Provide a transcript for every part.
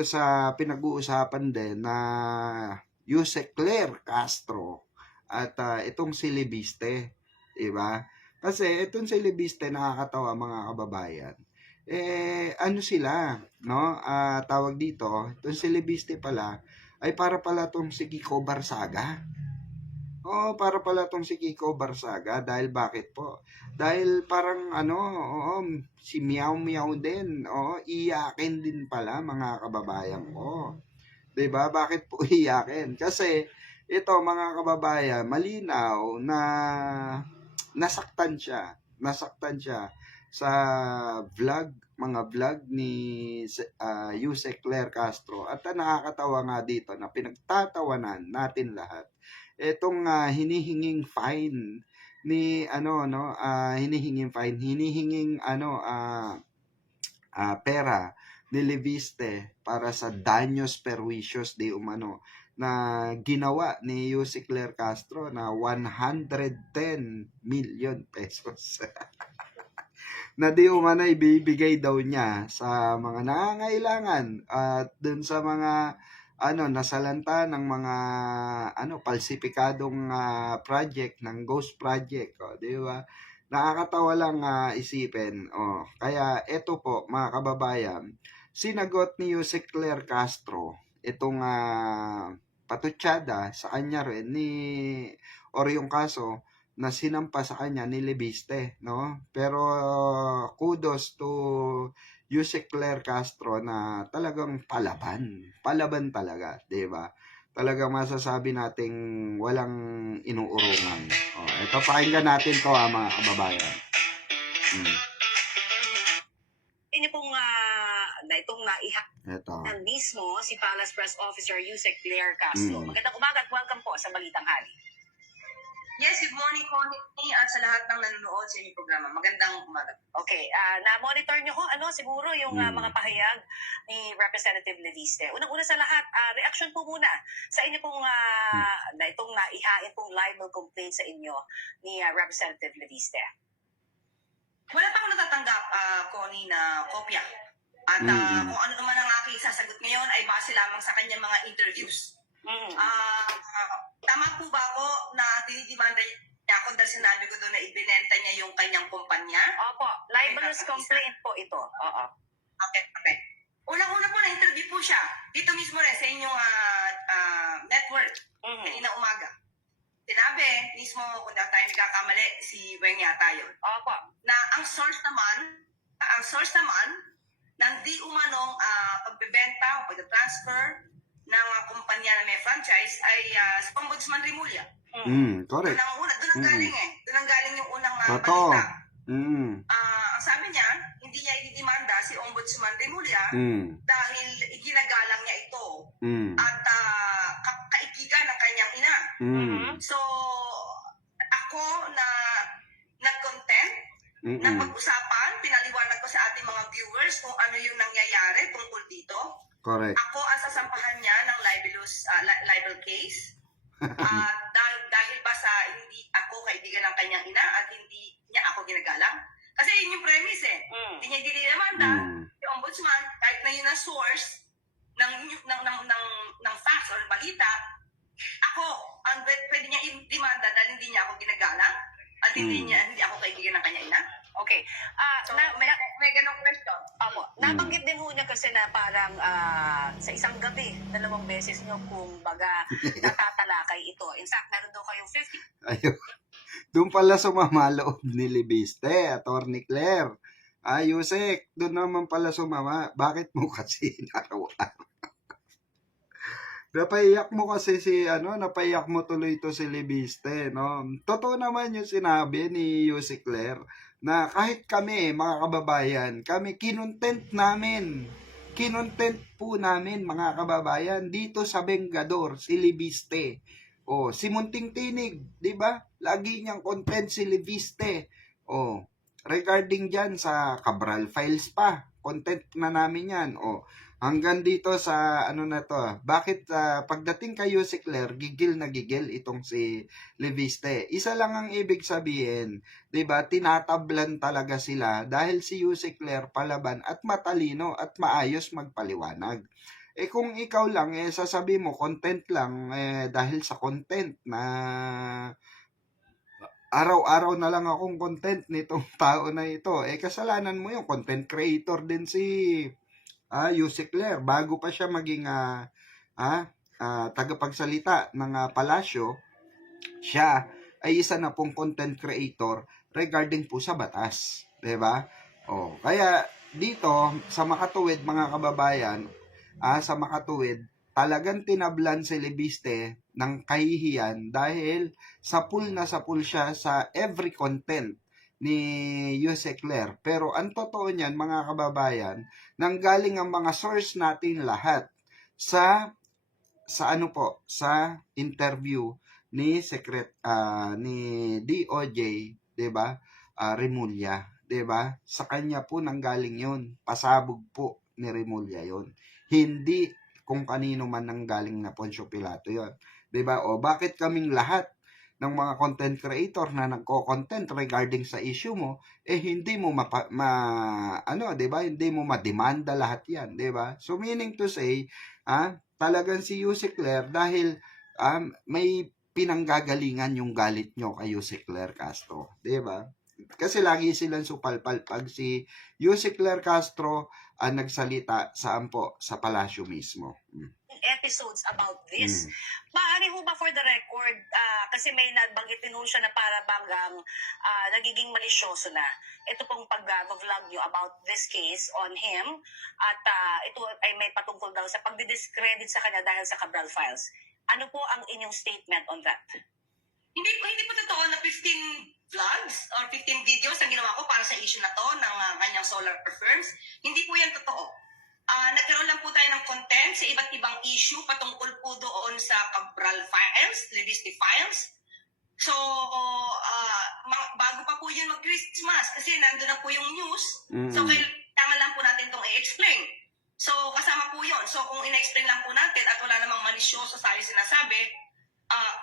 dito sa pinag-uusapan din na Yusek Claire Castro at itong si Libiste, diba? Kasi itong si Libiste nakakatawa mga kababayan. Ano sila, no? Tawag dito, itong si Libiste pala ay para pala itong si Kiko Barsaga. Oo, para pala itong si Kiko Barsaga. Dahil bakit po? Dahil parang si Meow Meow din. Oo, iyakin din pala mga kababayan ko. 'Di ba? Bakit po iyakin? Kasi ito mga kababayan, malinaw na nasaktan siya. Nasaktan siya sa mga vlog ni Yusek Claire Castro. At nakakatawa nga dito na pinagtatawanan natin lahat itong hinihinging fine ni hinihinging pera ni Leviste para sa daños perjuicios di umano na ginawa ni Yusek Claire Castro na 110 million pesos. Na di umano ibibigay daw niya sa mga nangangailangan at dun sa mga nasalanta ng mga palsipikadong project ng ghost project, di ba? Nakakatawa lang isipin. Kaya eto po mga kababayan, sinagot ni Yusek Claire Castro itong patutsada sa kanya rin yung kaso na sinampa sa kanya ni Libiste, no? Pero kudos to Yusek Claire Castro na talagang palaban talaga, 'di ba? Talagang masasabi nating walang inuurungan. Ito pakinggan natin to mga kababayan. Inyo pong itong ng mismo si Palace Press Officer Yusek Claire Castro. Magandang umaga at welcome po sa Balitang Hali. Yes, good morning, Connie, at sa lahat ng nanonood sa inyong programa. Magandang umaga. Okay, na-monitor nyo ko, siguro yung mga pahayag ni Representative Leviste. Unang-una sa lahat, reaction po muna sa inyo pong na itong naihain pong libel complaint sa inyo ni Representative Leviste. Wala pa akong natatanggap, Connie, na kopya. At kung ano naman ang aking sasagot ngayon ay base lamang sa kanyang mga interviews. Tama po ba ako na dinidemanda niya ako dahil sinabi ko doon na ibinenta niya yung kanyang kumpanya? Opo, libelous complaint po ito. Oo. Okay. Unang-una po na-interview po siya. Dito mismo rin sa inyong network. Kanina umaga. Sinabi mismo kung daw tayo nagkakamali, si Weng yata yun. Opo. Na ang source naman ng di umanong pagbebenta o pag-transfer ng kumpanya na may franchise ay sa Ombudsman Rimulya. Correct. Doon ang galing Doon ang galing yung unang Totoo. balita. Ang sabi niya, hindi niya ididemanda si Ombudsman Rimulya dahil iginagalang niya ito at kaibigan ng kanyang ina. So, ako na nag-content, nag-pag-usapan, pinaliwanag ko sa ating mga viewers kung ano yung nangyayari tungkol dito. Correct. Ako ang sasampahan niya ng libel case. Dahil ba sa hindi ako kaibigan ng kanyang ina at hindi niya ako ginagalang? Kasi yun yung premise Hindi niya dinidemanda si Ombudsman kahit na yun ang source ng facts or balita. Ako ang pwede niya i-demanda dahil hindi niya ako ginagalang at hindi ako kaibigan ng kanyang ina. Okay. So, may ganong question. Opo. Nabanggit din ho niya kasi na parang sa isang gabi, 2 beses nyo kung baga natatalakay ito. In fact, meron daw kayong 50. Ayun. Doon pala sumama loob ni Libiste, Atty. Claire. Yusek, doon naman pala sumama. Bakit mo kasi narawan? Napaiyak mo kasi napaiyak mo tuloy ito si Libiste, no? Totoo naman yung sinabi ni Yusek Claire na kahit kami, mga kababayan, kami kinontent po namin, mga kababayan, dito sa Bengador, si Libiste. Si Munting Tinig, di ba? Lagi niyang content si Libiste. Regarding dyan sa Cabral Files pa, content na namin yan. Hanggang dito sa na to. Bakit pagdating kay Yusek Claire, gigil na gigil itong si Leviste. Isa lang ang ibig sabihin, 'di ba? Tinatablan talaga sila dahil si Yusek Claire palaban at matalino at maayos magpaliwanag. Kung ikaw lang, sasabihin mo, content lang, dahil sa content na araw-araw na lang akong content nitong tao na ito, kasalanan mo yung content creator din si Yusek Ler. Bago pa siya maging tagapagsalita ng palasyo, siya ay isa na pong content creator regarding po sa batas. 'Di ba? Kaya dito sa Makatuwid, mga kababayan, sa Makatuwid, talagang tinablan si Libiste ng kahihiyan dahil sapul siya sa every content ni Yusek Ler. Pero ang totoo niyan, mga kababayan, nanggaling ang mga source natin lahat sa interview ni ni DOJ, 'di ba? Remulla, 'di ba? Sa kanya po nanggaling 'yon. Pasabog po ni Remulla 'yon. Hindi kung kanino man nanggaling na Poncio Pilato 'yon. 'Di ba? Bakit kaming lahat ng mga content creator na nagko-content regarding sa issue mo, hindi mo 'di ba? Hindi mo mademanda lahat 'yan, 'di ba? So meaning to say, talagang si Yusek Ler dahil may pinanggagalingan yung galit nyo kay Yusek Ler Castro, 'di ba? Kasi lagi silang supalpal pag si Yusek Ler Castro nagsalita sa palasyo mismo. Episodes about this. Maaari ho ba for the record, kasi may nabanggit din ho siya na para bang nagiging malisyoso na ito pong pag-vlog nyo about this case on him, at ito ay may patungkol daw sa pagdidiscredit sa kanya dahil sa Cabral Files. Ano po ang inyong statement on that? Hindi po totoo na 15 vlogs or 15 videos ang ginawa ko para sa issue na to ng kanyang solar firms. Hindi po yan totoo. Nagkaroon lang po tayo ng content sa iba't ibang issue patungkol po doon sa Cabral Files, Libiste Files. So, bago pa po yun mag-Christmas, kasi nandun na po yung news. So, kailangan lang po natin itong i-explain. So, kasama po yun. So, kung ina-explain lang po natin at wala namang malisyoso sa ayo sinasabi,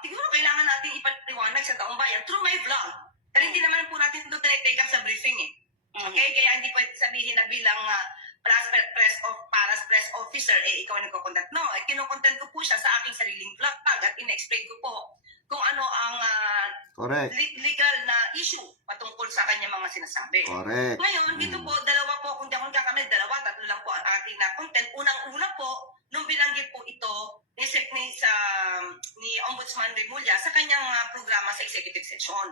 siguro kailangan natin ipaliwanag sa taong bayan through my vlog. Pero hindi naman po natin ito tinitake up sa briefing eh. Okay? Kaya hindi pwede sabihin na bilang press officer, ikaw ang nagko-content. No, kino-content ko po siya sa aking sariling vlog at ina-explain ko po kung ano ang legal na issue patungkol sa kanya mga sinasabi. Correct. Ngayon, dito po, dalawa po, kung di ako nagkakamali, tatlo lang po ang ating na content. Unang-una po, nung binanggit po ito ni Ombudsman Remulla sa kanyang programa sa executive session.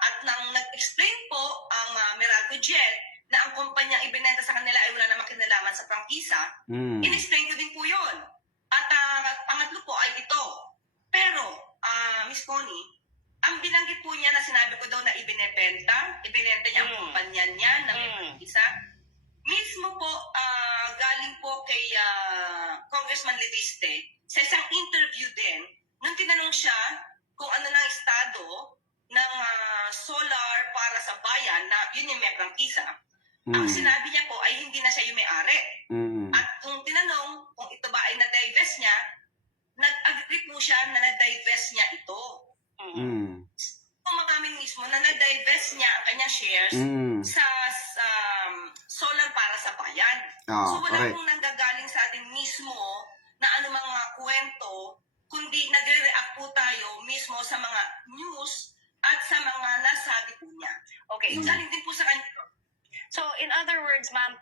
At nang nag-explain po ang Meralco Jet na ang kumpanyang ibinenta sa kanila ay wala namang kinalaman sa prangkisa, in-explain ko din po yun. At pangatlo po ay ito. Pero, Miss Connie, ang binanggit po niya na sinabi ko daw na ibinenta niya ang kumpanya niya na may prangkisa, mismo po, galing po kay Congressman Libiste, sa isang interview din, nung tinanong siya kung ano na estado ng solar para sa bayan, na yun yung may prangkisa, ang sinabi niya po ay hindi na siya yung may-ari. At kung tinanong kung ito ba ay na-divest niya, nag-agree po siya na na-divest niya ito. Kumakamin mismo na na-divest niya ang kanyang shares sa solar para sa bayan. So wala pong nanggagaling sa atin mismo na ano mga kwento, kundi nagre-react po tayo mismo sa mga news at sa mga nasabi po niya. Okay. So galing din po sa kanya. So, in other words, ma'am,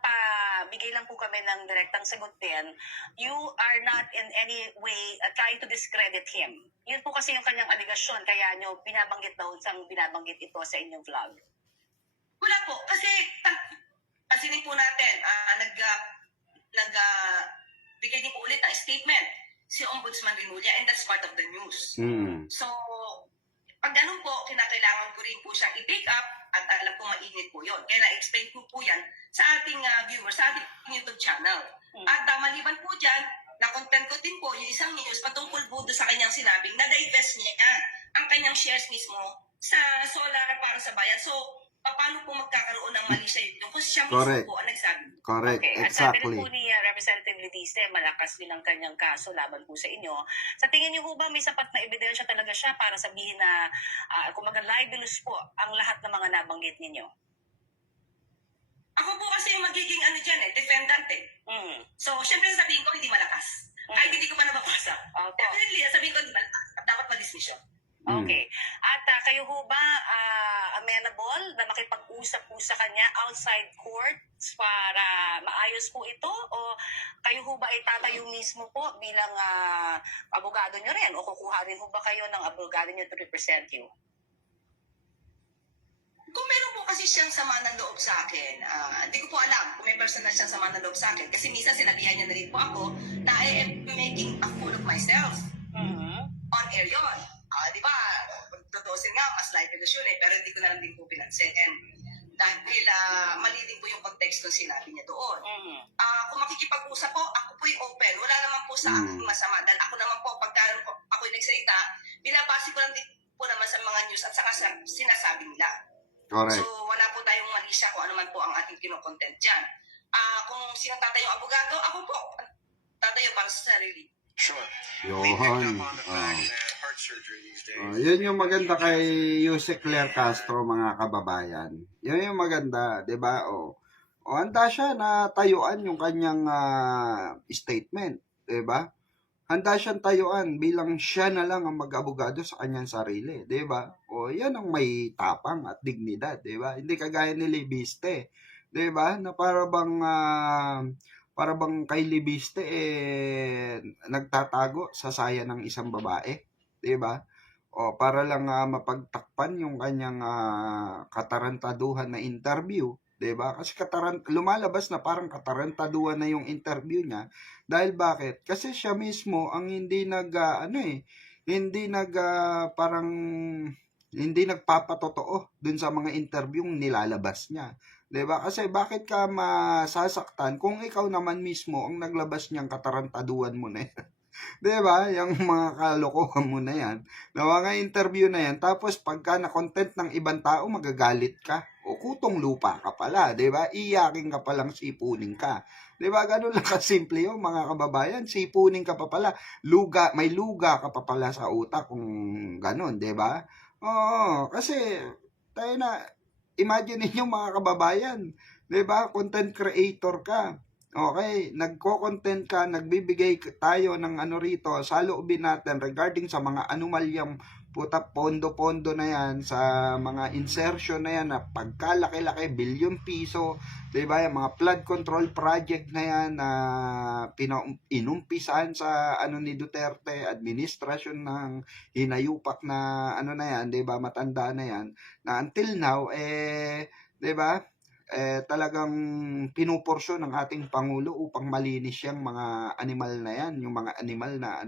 bigay lang po kami ng direktang sagot din. You are not in any way trying to discredit him. Yun po kasi yung kanyang aligasyon, kaya nyo binabanggit ito sa inyong vlog. Wala po, kasi pasinin po natin, bigay din po ulit ang statement si Ombudsman Remulla, and that's part of the news. So, pag ganun po, kinakailangan ko rin po siyang i-take up at alam ko mainit po yun. Kaya na-explain ko po yan sa ating viewers, sa ating YouTube channel. At maliban po dyan, na-content ko din po yung isang news patungkol po sa kanyang sinabing na-divest niya ang kanyang shares mismo sa solar para sa bayan. So, paano po magkakaroon ng mali siya yun? Kasi siya mismo po ang nagsabi. Correct, okay. exactly. At sabi rin po ni Representative Lidiste, malakas din ang kanyang kaso laban po sa inyo. Sa tingin niyo po ba may sapat na ebidensya talaga siya para sabihin na kung libelous po ang lahat ng mga nabanggit ninyo? Ako po kasi yung magiging ano dyan defendant Mm. So, syempre sabihin ko hindi malakas. Kahit hindi ko pa nababasa. Opo. Definitely, sabihin ko hindi malakas. At dapat ma-dismiss siya. Okay. At kayo ho ba amenable na makipag-usap po sa kanya outside courts para maayos po ito? O kayo ho ba ay tatayo mismo po bilang abogado nyo rin? O kukuha rin ho ba kayo ng abogado nyo to represent you? Kung meron po kasi siyang sama ng loob sa akin, hindi ko po alam kung may personal siyang sama ng loob sa akin. Kasi minsan sinabihan niya na rin po ako na I am making a fool of myself. On air yun. Di ba, tutusin nga, mas live na yun pero hindi ko na lang din po pinansin. Dahil mali din po yung context ng sinabi niya doon. Kung makikipag-usap po, ako po yung open. Wala naman po sa akin masama. Dahil ako naman po, pagka ako yung nagsalita, binabase ko lang din po naman sa mga news at saka sa sinasabi nila. Correct. So, wala po tayong mali siya kung ano man po ang ating kinokontent dyan. Kung sino tatayo abogado, ako po, tatayo para sa sarili. Sure. Yohan. Yun yung maganda kay Yuse Claire Castro, mga kababayan. Yun yung maganda, di ba? O handa siya na tayuan yung kanyang statement, di ba? Handa siyang tayuan bilang siya na lang ang mag-abogado sa kanyang sarili, di ba? O yan ang may tapang at dignidad, di ba? Hindi kagaya ni Libiste, di ba? Na para bang kay Libiste nagtatago sa saya ng isang babae, di ba? O para lang mapagtakpan yung kanyang katarantaduhan na interview, 'di ba? Kasi lumalabas na parang katarantaduhan na yung interview niya. Dahil bakit? Kasi siya mismo ang hindi hindi nagpapatotoo dun sa mga interviewong nilalabas niya. 'Di ba? Kasi bakit ka masasaktan kung ikaw naman mismo ang naglabas niyang katarantaduhan mo na yan? 'Di ba? Yung mga kalokohan mo na yan, na mga interview na yan, tapos pagka na-content ng ibang tao, magagalit ka. O kutong lupa ka pala, 'di ba? Iyakin ka palang sipunin ka. 'Di ba? Ganun lang kasimple yun, mga kababayan. Sipunin ka pa pala. May luga ka pa pala sa utak kung ganun, 'di ba? Oo, kasi tayo na, imagine niyo mga kababayan, 'di ba? Content creator ka. Okay, nagko-content ka, nagbibigay tayo ng rito, saloobin natin regarding sa mga anomalyang pondo-pondo na yan, sa mga insertion na yan, na pagkalaki-laki, bilyon piso, diba, yung mga flood control project na yan, na inumpisan sa ni Duterte, administrasyon ng hinayupak na na yan, diba, matanda na yan, na until now, diba, talagang pinuporsyon ng ating Pangulo upang malinis yung mga animal na yan, yung mga animal na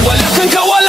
Walang kang gawa